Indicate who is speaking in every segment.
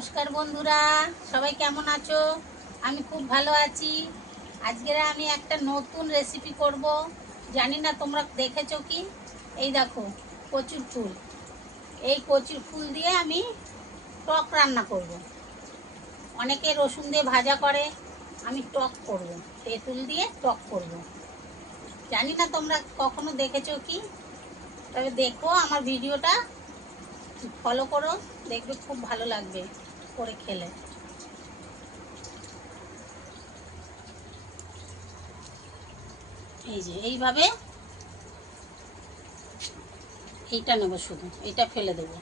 Speaker 1: নমস্কার বন্ধুরা, সবাই কেমন আছো? আমি খুব ভালো আছি। আজকের আমি একটা নতুন রেসিপি করব। জানি না তোমরা দেখেছ কি? এই দেখো, কচুর ফুল। এই কচুর ফুল দিয়ে আমি টক রান্না করব। অনেকে রসুন দিয়ে ভাজা করে, আমি টক করব। তেঁতুল দিয়ে টক করব। জানি না তোমরা কখনো দেখেছ কি? তবে দেখো, আমার ভিডিওটা ফলো করো, দেখবে খুব ভালো লাগবে। করে খেলে। এই যে এইভাবে এইটা নেব শুধু এইটা ফেলে দেবো।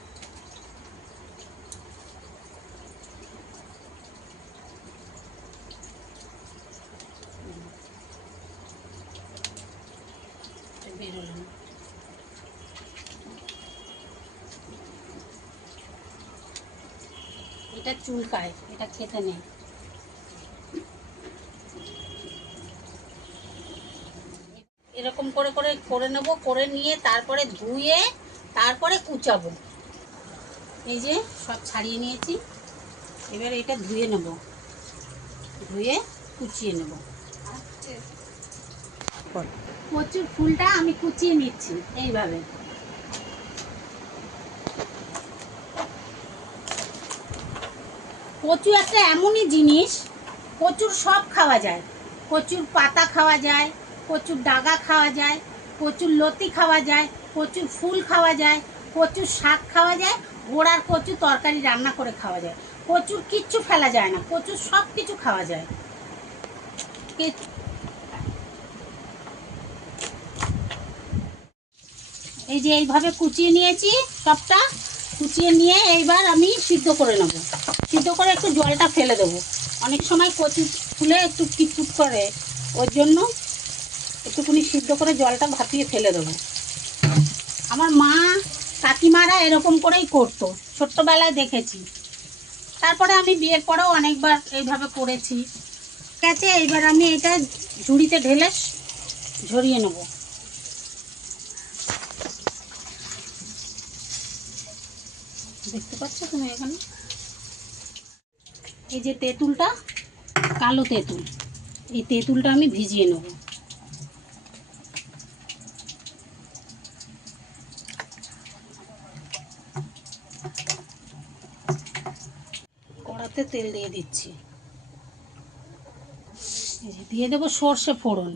Speaker 1: বেরোলো এটা চুলকায় এটা খেতে নেই। এরকম করে করে করে নেব করে নিয়ে তারপরে ধুয়ে তারপরে কুচাবো। এই যে সব ছাড়িয়ে নিয়েছি এবার এটা ধুয়ে নেব। ধুয়ে কুচিয়ে নেব। প্রচুর ফুলটা আমি কুচিয়ে নিচ্ছি এইভাবে। কচু একটা এমনই জিনিস, কচুর সব খাওয়া যায়। কচুর পাতা খাওয়া যায়, কচুর ডাগা খাওয়া যায়, কচুর লতি খাওয়া যায়, কচুর ফুল খাওয়া যায়, কচুর শাক খাওয়া যায় গোড়ার কচু তরকারি রান্না করে খাওয়া যায়। কচুর কিচ্ছু ফেলা যায় না, কচুর সব কিছু খাওয়া যায়। এই যে এইভাবে কুচিয়ে নিয়েছি, সবটা কুচিয়ে নিয়ে এইবার আমি সিদ্ধ করে নেব। সিদ্ধ করে একটু জলটা ফেলে দেবো। অনেক সময় কচি ফুলে একটু কিটকুট করে, ওর জন্য একটুখানি সিদ্ধ করে জলটা ভাপিয়ে ফেলে দেবো। আমার মা কাকিমারা এরকম করেই করতো, ছোট্টবেলায় দেখেছি। তারপরে আমি বিয়ের পরেও অনেকবার এইভাবে করেছি। ঠিক আছে এইবার আমি এটা ঝুড়িতে ঢেলে ঝরিয়ে নেব। দেখতে পাচ্ছ তুমি এখানে? এই যে তেঁতুলটা, কালো তেঁতুল। এই তেঁতুলটা আমি ভিজিয়ে নেব। কড়াতে তেল দিয়ে দিচ্ছি। দিয়ে দেবো সর্ষে ফোড়ন।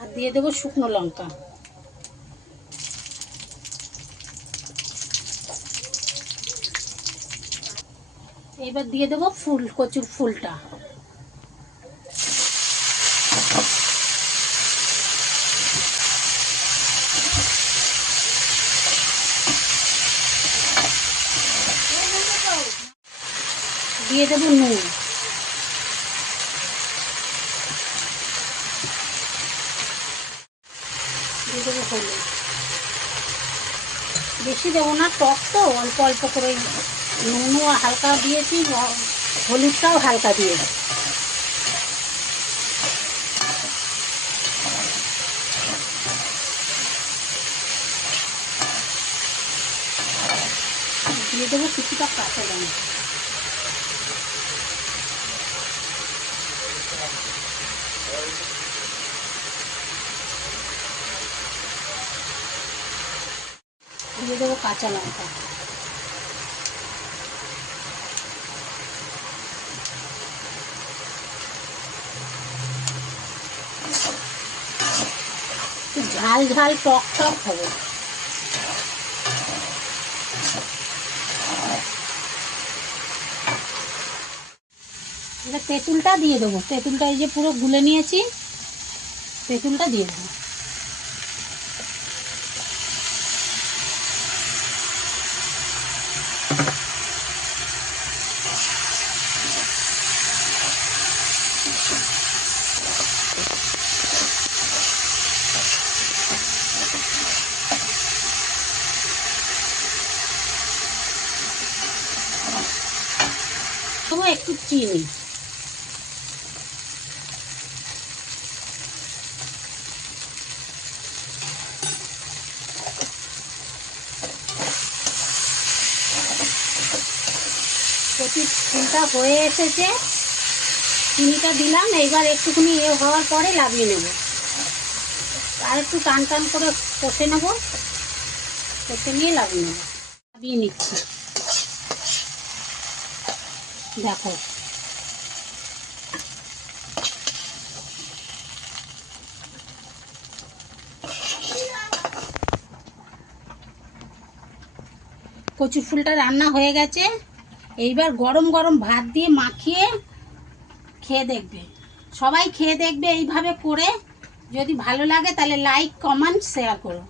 Speaker 1: আর দিয়ে দেবো শুকনো লঙ্কা। এবার দিয়ে দেবো ফুল, কচুর ফুলটা। দিয়ে দেবো নুন। দিয়ে দেবো হলুদ। বেশি দেবো না, টক তো, অল্প অল্প করে নুনও হালকা দিয়েছি হলুদটাও হালকা দিয়েছি দিয়ে দেবো কিছুটা কাঁচা লঙ্কা। দিয়ে দেবো কাঁচা লঙ্কা। ঝাল ঝাল টক টক হবে। তেঁতুলটা দিয়ে দেবো। তেঁতুলটা এই যে পুরো গুলে নিয়েছি, তেঁতুলটা দিয়ে দেবো। দেবো একটু চিনি। কচি ফুলটা হয়ে এসেছে। চিনিটা দিলাম, এইবার একটুখানি এ হওয়ার পরে লাগিয়ে নেব। আর একটু টান টান করে কষে নেব। কষে নিয়ে লাভিয়ে নেব। লাভিয়ে নিচ্ছি। দেখো। কচু ফুলটা রান্না হয়ে গেছে। এইবার গরম গরম ভাত দিয়ে মাখিয়ে খেয়ে দেখবে। সবাই খেয়ে দেখবে এইভাবে করে। যদি ভালো লাগে তাহলে লাইক কমেন্ট শেয়ার করো।